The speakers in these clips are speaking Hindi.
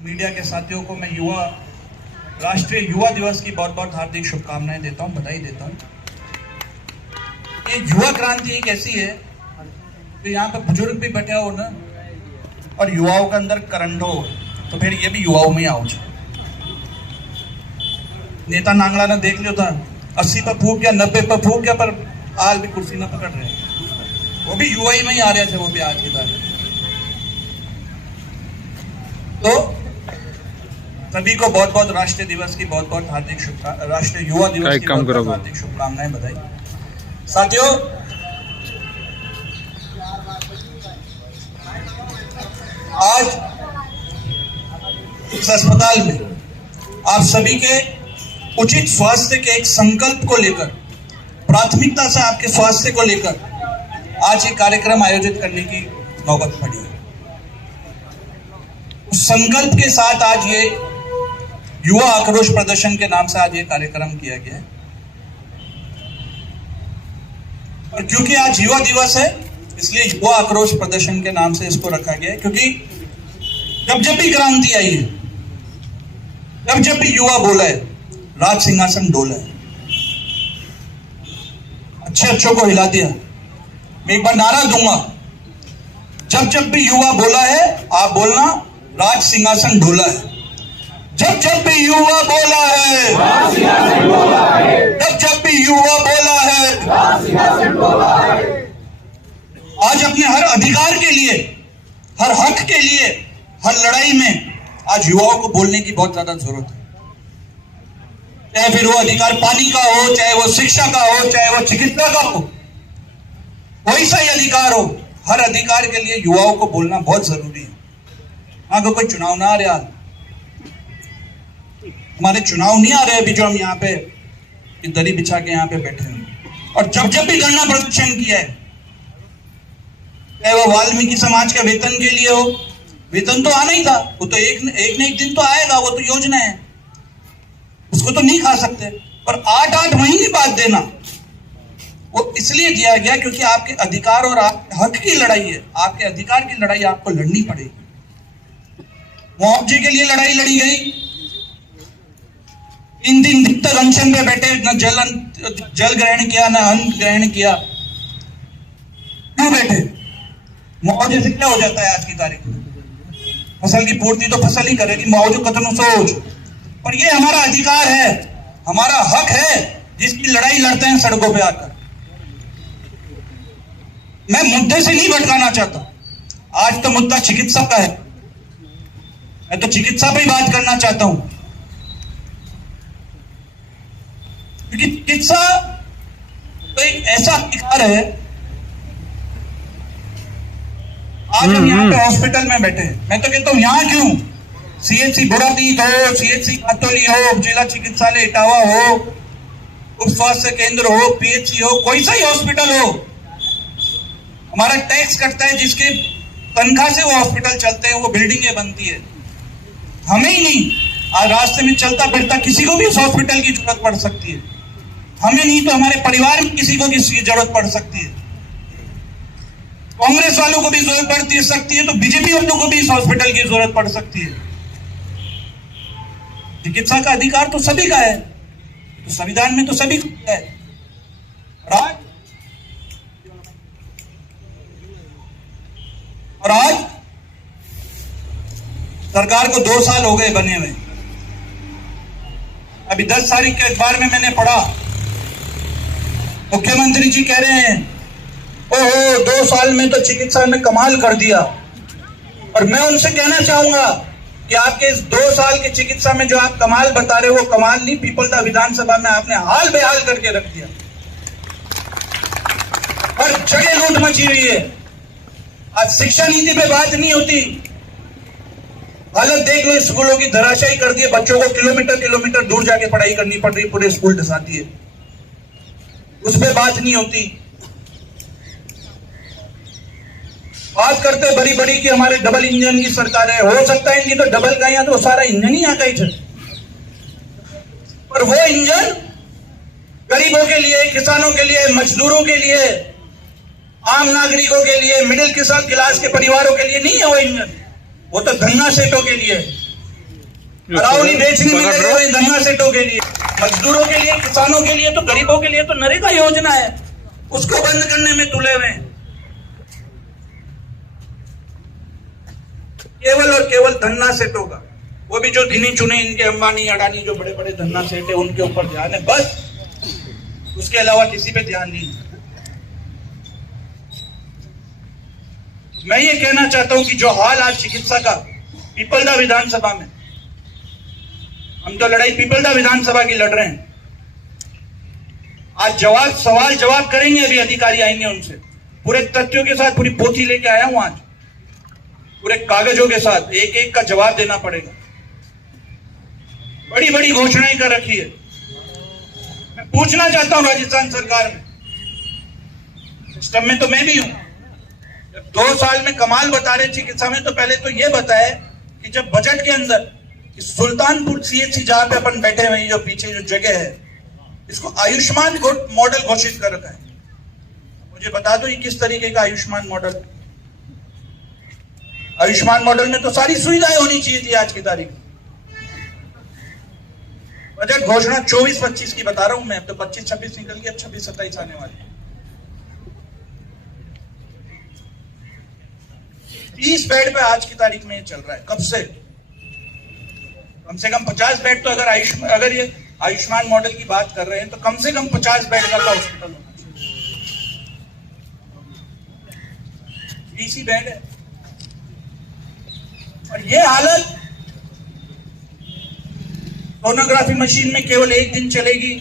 मीडिया के साथियों को मैं राष्ट्रीय युवा दिवस की बहुत बहुत हार्दिक शुभकामनाएं देता हूं, बधाई देता हूं। ये युवा क्रांति एक ऐसी है तो यहाँ पे बुजुर्ग भी बैठे हो ना और युवाओं के अंदर करंट हो, तो फिर ये भी युवाओं में आओ। नेता नांगला ने देख लिया था 80 पर फूक गया, 90 पर फूक गया, पर आज भी कुर्सी न पकड़ रहे, वो भी युवा ही में ही आ रहे थे, वो भी आज की तारीख। तो सभी को बहुत बहुत राष्ट्रीय दिवस की बहुत बहुत हार्दिक शुभकामनाएं, राष्ट्रीय युवा दिवस की बहुत बहुत हार्दिक शुभकामनाएं, बधाई। साथियों, आज इस अस्पताल में आप सभी के उचित स्वास्थ्य के एक संकल्प को लेकर, प्राथमिकता से आपके स्वास्थ्य को लेकर आज ये कार्यक्रम आयोजित करने की नौबत पड़ी है। उस संकल्प के साथ आज ये युवा आक्रोश प्रदर्शन के नाम से आज ये कार्यक्रम किया गया है। और क्योंकि आज युवा दिवस है, इसलिए युवा आक्रोश प्रदर्शन के नाम से इसको रखा गया है, क्योंकि जब भी क्रांति आई है, जब भी युवा बोला है, राज सिंहासन डोला है, अच्छों को हिला दिया। मैं एक बार नारा दूंगा, जब भी युवा बोला है, आप बोलना राज सिंहासन डोला है। जब भी युवा बोला है, जब भी युवा बोला है, आज अपने हर अधिकार के लिए, हर हक के लिए, हर लड़ाई में आज युवाओं को बोलने की बहुत ज्यादा जरूरत है। चाहे फिर वो अधिकार पानी का हो, चाहे वो शिक्षा का हो, चाहे वो चिकित्सा का हो, कोई सा ही अधिकार हो, हर अधिकार के लिए युवाओं को बोलना बहुत जरूरी है। आगे कोई चुनाव ना आ रहा, हमारे चुनाव नहीं आ रहे अभी, जो हम यहाँ पे दरी बिछा के यहाँ पे बैठे हैं। और जब भी धरना प्रदर्शन किया है, चाहे वो वाल्मीकि समाज के वेतन के लिए हो, वेतन तो आना ही था, वो तो एक न एक दिन तो आएगा, वो तो योजना है, उसको तो नहीं खा सकते, पर 8-8 महीने बाद देना वो इसलिए दिया गया क्योंकि आपके अधिकार और हक की लड़ाई है, आपके अधिकार की लड़ाई आपको लड़नी पड़ेगी। मुआवजे के लिए लड़ाई लड़ी गई, 3 दिन तक अनशन पे बैठे, न जल ग्रहण किया, न अन्न ग्रहण किया। क्यों बैठे? मुआवजे से क्या हो जाता है आज की तारीख में? फसल की पूर्ति तो फसल ही करेगी, मुआवजे कतनो सोच। पर ये हमारा अधिकार है, हमारा हक है, जिसकी लड़ाई लड़ते हैं सड़कों पे आकर। मैं मुद्दे से नहीं भटकाना चाहता, आज तो मुद्दा चिकित्सा का है, मैं तो चिकित्सा पे ही बात करना चाहता हूं, क्योंकि चिकित्सा तो एक ऐसा अधिकार है। आज हम यहाँ पे हॉस्पिटल में बैठे हैं, मैं तो कहता हूं यहाँ क्यों, सीएचसी बुरादीप हो, सीएचसी कातोली हो, जिला चिकित्सालय इटावा हो, उप स्वास्थ्य केंद्र हो, पीएचसी हो, कोई सा ही हॉस्पिटल हो, हमारा टैक्स कटता है, जिसके तनख्वाह से वो हॉस्पिटल चलते हैं, वो बिल्डिंगें बनती है। हमें ही नहीं, आज रास्ते में चलता फिरता किसी को भी उस हॉस्पिटल की जरूरत पड़ सकती है। हमें नहीं तो हमारे परिवार में किसी को किसी जरूरत पड़ सकती है। कांग्रेस वालों को भी जरूरत पड़ सकती है, तो बीजेपी वालों को भी इस हॉस्पिटल की जरूरत पड़ सकती है। चिकित्सा का अधिकार तो सभी का है, तो संविधान में तो सभी का है। और आज सरकार को 2 साल हो गए बने हुए। अभी 10 तारीख के अखबार में मैंने पढ़ा, मुख्यमंत्री जी कह रहे हैं, ओहो 2 साल में तो चिकित्सा में कमाल कर दिया। और मैं उनसे कहना चाहूंगा कि आपके इस 2 साल के चिकित्सा में जो आप कमाल बता रहे हो, वो कमाल नहीं, पीपलदा विधानसभा में आपने हाल बेहाल करके रख दिया। हर जगह लूट मची हुई है। आज शिक्षा नीति पे बात नहीं होती, हालत देख लो, स्कूलों की धराशायी कर दी है, बच्चों को किलोमीटर दूर जाके पढ़ाई करनी पड़ रही है, पूरे स्कूल धसाती है, उस पर बात नहीं होती। बात करते बड़ी बड़ी कि हमारे डबल इंजन की सरकार है, हो सकता है इनकी तो डबल का, यहाँ तो सारा इंजन ही आता ही, पर वो इंजन गरीबों के लिए, किसानों के लिए, मजदूरों के लिए, आम नागरिकों के लिए, मिडिल क्लास के परिवारों के लिए नहीं है वो इंजन, वो तो धन्ना सेठों के लिए। अरावली बेचने में लगे हुए धन्ना सेठों के लिए, मजदूरों के लिए, किसानों के लिए, तो गरीबों के लिए तो नरेगा योजना है, उसको बंद करने में तुले हुए हैं। केवल और केवल धन्ना सेठों का, वो भी जो गिनी चुने इनके अंबानी अडानी जो बड़े बड़े धन्ना सेठ है उनके ऊपर ध्यान है, बस उसके अलावा किसी पे ध्यान नहीं है। मैं ये कहना चाहता हूं कि जो हाल आज चिकित्सा का पीपलदा विधानसभा में, हम तो लड़ाई पीपलदा विधानसभा की लड़ रहे हैं, आज सवाल जवाब करेंगे, अभी अधिकारी आएंगे उनसे पूरे तथ्यों के साथ, पूरी पोथी लेके आया हूं आज, पूरे कागजों के साथ एक एक का जवाब देना पड़ेगा। बड़ी बड़ी घोषणाएं कर रखी है। मैं पूछना चाहता हूं राजस्थान सरकार में, सिस्टम में तो मैं भी हूं, जब 2 साल में कमाल बता रहे चिकित्सा में, तो पहले तो यह बताए कि जब बजट के अंदर सुल्तानपुर सीएचसी जहां पे अपन बैठे हुए, जो पीछे जो जगह है, इसको आयुष्मान मॉडल घोषित कर रखा है, मुझे बता दो ये किस तरीके का आयुष्मान मॉडल है? आयुष्मान मॉडल में तो सारी सुविधाएं होनी चाहिए थी आज की तारीख में। बजट घोषणा 24-25 की बता रहा हूं मैं, अब तो 25-26 निकल गई, अब 26-27 आने वाली। 30 बेड पे आज की तारीख में ये चल रहा है, कब से? कम से कम 50 बेड तो अगर ये आयुष्मान मॉडल की बात कर रहे हैं तो कम से कम 50 बेड का हॉस्पिटल होना चाहिए। 20 ही बेड है और ये हालत, सोनोग्राफी मशीन में केवल 1 दिन चलेगी,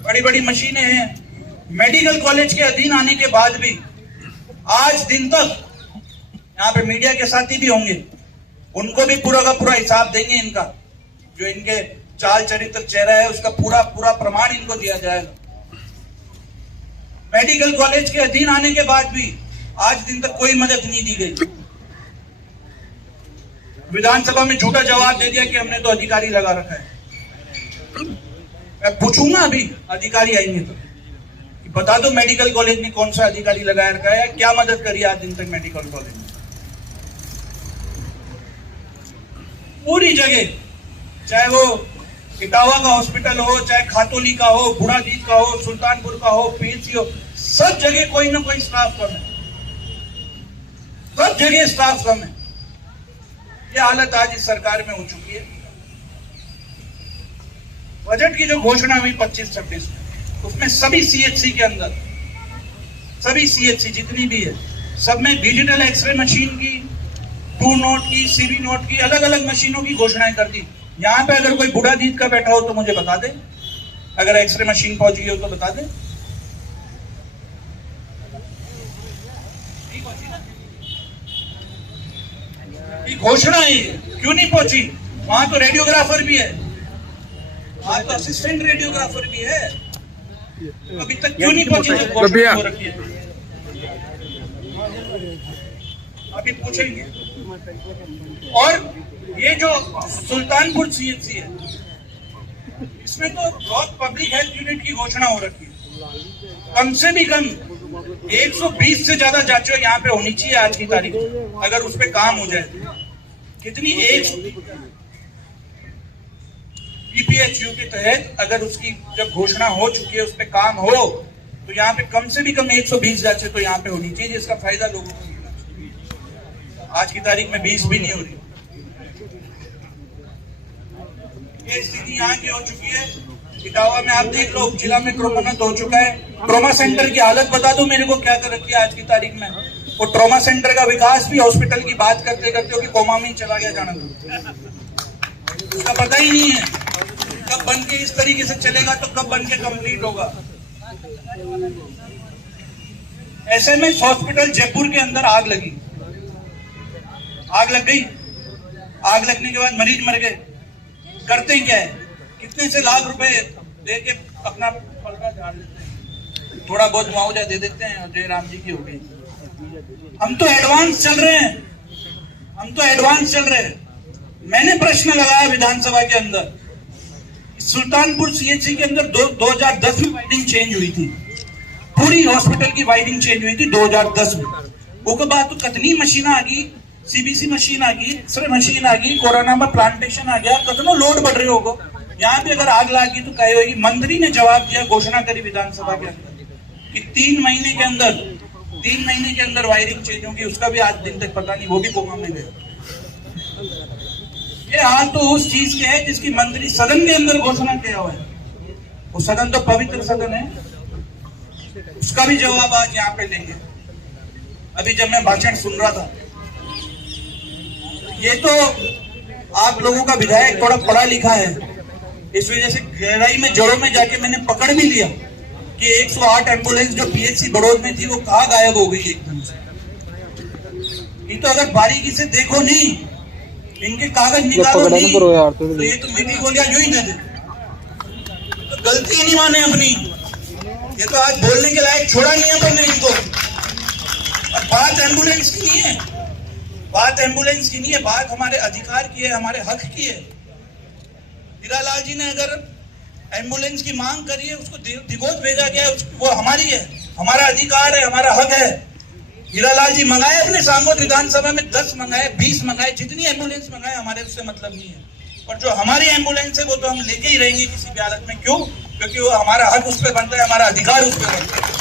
बड़ी बड़ी मशीनें हैं, मेडिकल कॉलेज के अधीन आने के बाद भी आज दिन तक, यहाँ पे मीडिया के साथी भी होंगे, उनको भी पूरा का पूरा हिसाब देंगे इनका, जो इनके चाल चरित्र चेहरा है उसका पूरा पूरा प्रमाण इनको दिया जाएगा। मेडिकल कॉलेज के अधीन आने के बाद भी आज दिन तक कोई मदद नहीं दी गई। विधानसभा में झूठा जवाब दे दिया कि हमने तो अधिकारी लगा रखा है। मैं पूछूंगा अभी अधिकारी आएंगे तो कि बता दो मेडिकल कॉलेज ने कौन सा अधिकारी लगाया रखा है, क्या मदद करी आज दिन तक मेडिकल कॉलेज ने? पूरी जगह, चाहे वो इटावा का हॉस्पिटल हो, चाहे खातोली का हो, बुढ़ाजीत का हो, सुल्तानपुर का हो, पीएचसी हो, सब जगह कोई ना कोई स्टाफ कम है, सब जगह स्टाफ कम है। ये हालत आज इस सरकार में हो चुकी है। बजट की जो घोषणा हुई 25-26 में, उसमें सभी सीएचसी के अंदर, सभी सीएचसी जितनी भी है, सब में डिजिटल एक्सरे मशीन की, 2 नोट की, सीवी नोट की, अलग अलग मशीनों की घोषणाएं कर दी। यहाँ पे अगर कोई बूढ़ा जीत का बैठा हो तो मुझे बता दे, अगर एक्सरे मशीन पहुंच गई हो तो बता दे। घोषणा है, क्यों नहीं पहुंची? वहां तो रेडियोग्राफर भी है, वहां तो असिस्टेंट रेडियोग्राफर भी है, अभी तक क्यों नहीं पहुंची? घोषणा हो रखी है, अभी पूछेंगे। और ये जो सुल्तानपुर सीएचसी है, इसमें तो ब्लॉक पब्लिक हेल्थ यूनिट की घोषणा हो रखी है। कम से भी कम 120 से ज्यादा जांचें यहाँ पे होनी चाहिए आज की तारीख में, अगर उस पर काम हो जाए। कितनी पीपीएचयू के तहत अगर उसकी जब घोषणा हो चुकी है, उस पर काम हो, तो यहाँ पे कम से भी कम 120 जांचें तो यहाँ पे होनी चाहिए, जिसका फायदा लोगों को मिलना चाहिए। आज की तारीख में 20 भी नहीं हो रही। ये स्थिति यहाँ की हो चुकी है। इटावा में आप देख लो, जिला में ट्रोमा हो चुका है। ट्रोमा सेंटर की हालत बता दो मेरे को, क्या कर रखी है आज की तारीख में? वो ट्रोमा सेंटर का विकास भी हॉस्पिटल की बात करते करते हो कि कोमा में ही चला गया जाना, उसका पता ही नहीं है कब बन के इस तरीके से चलेगा तो कब बन के कंप्लीट होगा। एसएमएस हॉस्पिटल जयपुर के अंदर आग लगी, आग लग गई, आग लगने के बाद मरीज मर गए। करते क्या है, कितने से लाख रुपए दे के अपना पलड़ा झाड़ देते हैं, थोड़ा बहुत मुआवजा दे देते हैं और जय राम जी की हो गई। हम तो एडवांस चल रहे हैं, हम तो एडवांस चल रहे हैं। मैंने प्रश्न लगाया विधानसभा के अंदर, सुल्तानपुर सीएचसी के अंदर 2010 में वाइडिंग चेंज हुई थी, पूरी हॉस्पिटल की वाइडिंग चेंज हुई थी 2010 में। उसके बाद तो कितनी मशीन आ गई, सीबीसी मशीन आ गई, एक्सरे मशीन आ गई, कोरोना में प्लांटेशन आ गया, कतनो लोड बढ़ रही होगा। यहाँ पे अगर आग लागी तो क्या होगी? मंत्री ने जवाब दिया, घोषणा करी विधानसभा के अंदर कि 3 महीने के अंदर वायरिंग चेंज होगी। उसका भी आज दिन तक पता नहीं, वो भी कोमा में गया। ये हाल तो उस चीज के है जिसकी मंत्री सदन के अंदर घोषणा किया हुआ है। वो सदन तो पवित्र सदन है, उसका भी जवाब आज यहाँ पे लेंगे। अभी जब मैं भाषण सुन रहा था, ये तो आप लोगों का विधायक थोड़ा पढ़ा लिखा है, इस वजह से गहराई में जड़ों में जाके मैंने पकड़ भी लिया कि 108 एम्बुलेंस जो पीएचसी बड़ौद में थी वो कहाँ गायब हो गई एकदम से। ये तो अगर बारीकी से देखो नहीं, इनके कागज निकालो नहीं, तो ये तो मीठी गोलियां यूं ही दे दे। तो गलती ही नहीं माने अपनी, ये तो आज बोलने के लायक छोड़ा नहीं है तुमने इनको। और बात एम्बुलेंस की नहीं है, बात एम्बुलेंस की नहीं है, बात हमारे अधिकार की है, हमारे हक की है। हीरालाल जी ने अगर एम्बुलेंस की मांग करी है, उसको दिगोद भेजा गया है, वो हमारी है, हमारा अधिकार है, हमारा हक है। हीरालाल जी मंगाए अपने सांगोद विधानसभा में, 10 मंगाए, 20 मंगाए, जितनी एम्बुलेंस मंगाए, हमारे उससे मतलब नहीं है। और जो हमारी एम्बुलेंस है वो तो हम लेके ही रहेंगे किसी भी हालत में। क्यों? क्योंकि वो हमारा हक उस पर बनता है, हमारा अधिकार उस पर बनता है।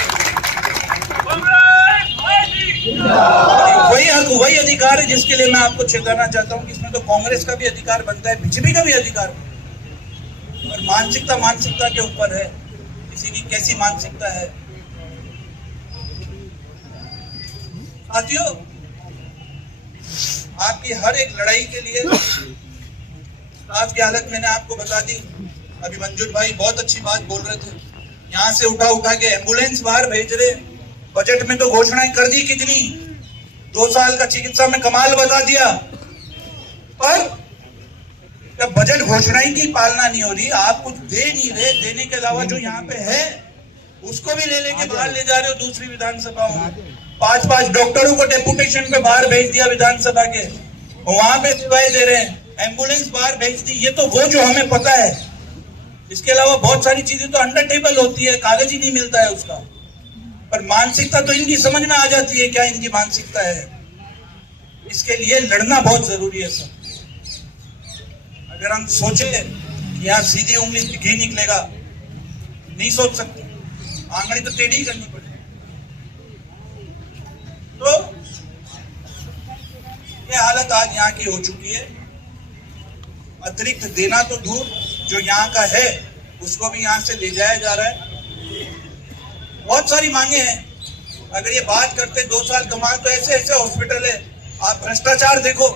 वही हक, वही अधिकार है जिसके लिए मैं आपको चेताना चाहता हूँ कि इसमें तो कांग्रेस का भी अधिकार बनता है, बीजेपी का भी अधिकार बनता है। और मानसिकता के ऊपर है, किसी की कैसी मानसिकता है। साथियों, आपकी हर एक लड़ाई के लिए आज की हालत मैंने आपको बता दी। अभी मंजूर भाई बहुत अच्छी बात बोल रहे थे, यहाँ से उठा के एम्बुलेंस बाहर भेज रहे। बजट में तो घोषणाएं कर दी कितनी, 2 साल का चिकित्सा में कमाल बता दिया, पर जब बजट घोषणाएं की पालना नहीं हो रही, आप कुछ दे नहीं रहे, देने के अलावा जो यहाँ पे है उसको भी ले लेके बाहर ले जा रहे हो दूसरी विधानसभाओं में। 5-5 डॉक्टरों को डेपुटेशन पे बाहर भेज दिया विधानसभा के, वहां पे सेवाएं दे रहे हैं, एम्बुलेंस बाहर भेज दी। ये तो वो जो हमें पता है, इसके अलावा बहुत सारी चीजें तो अंडर टेबल होती है, कागज ही नहीं मिलता है उसका। पर मानसिकता तो इनकी समझ में आ जाती है, क्या इनकी मानसिकता है। इसके लिए लड़ना बहुत जरूरी है सब। अगर हम सोचे कि यहाँ सीधी उंगली से घी निकलेगा, नहीं सोच सकते, आंगड़ी तो टेढ़ी ही करनी पड़ेगी। तो ये हालत आज यहाँ की हो चुकी है। अतिरिक्त देना तो दूर, जो यहाँ का है उसको भी यहाँ से ले जाया जा रहा है। बहुत सारी मांगे हैं। अगर ये बात करते 2 साल कमाल, तो ऐसे ऐसे हॉस्पिटल है, आप भ्रष्टाचार देखो,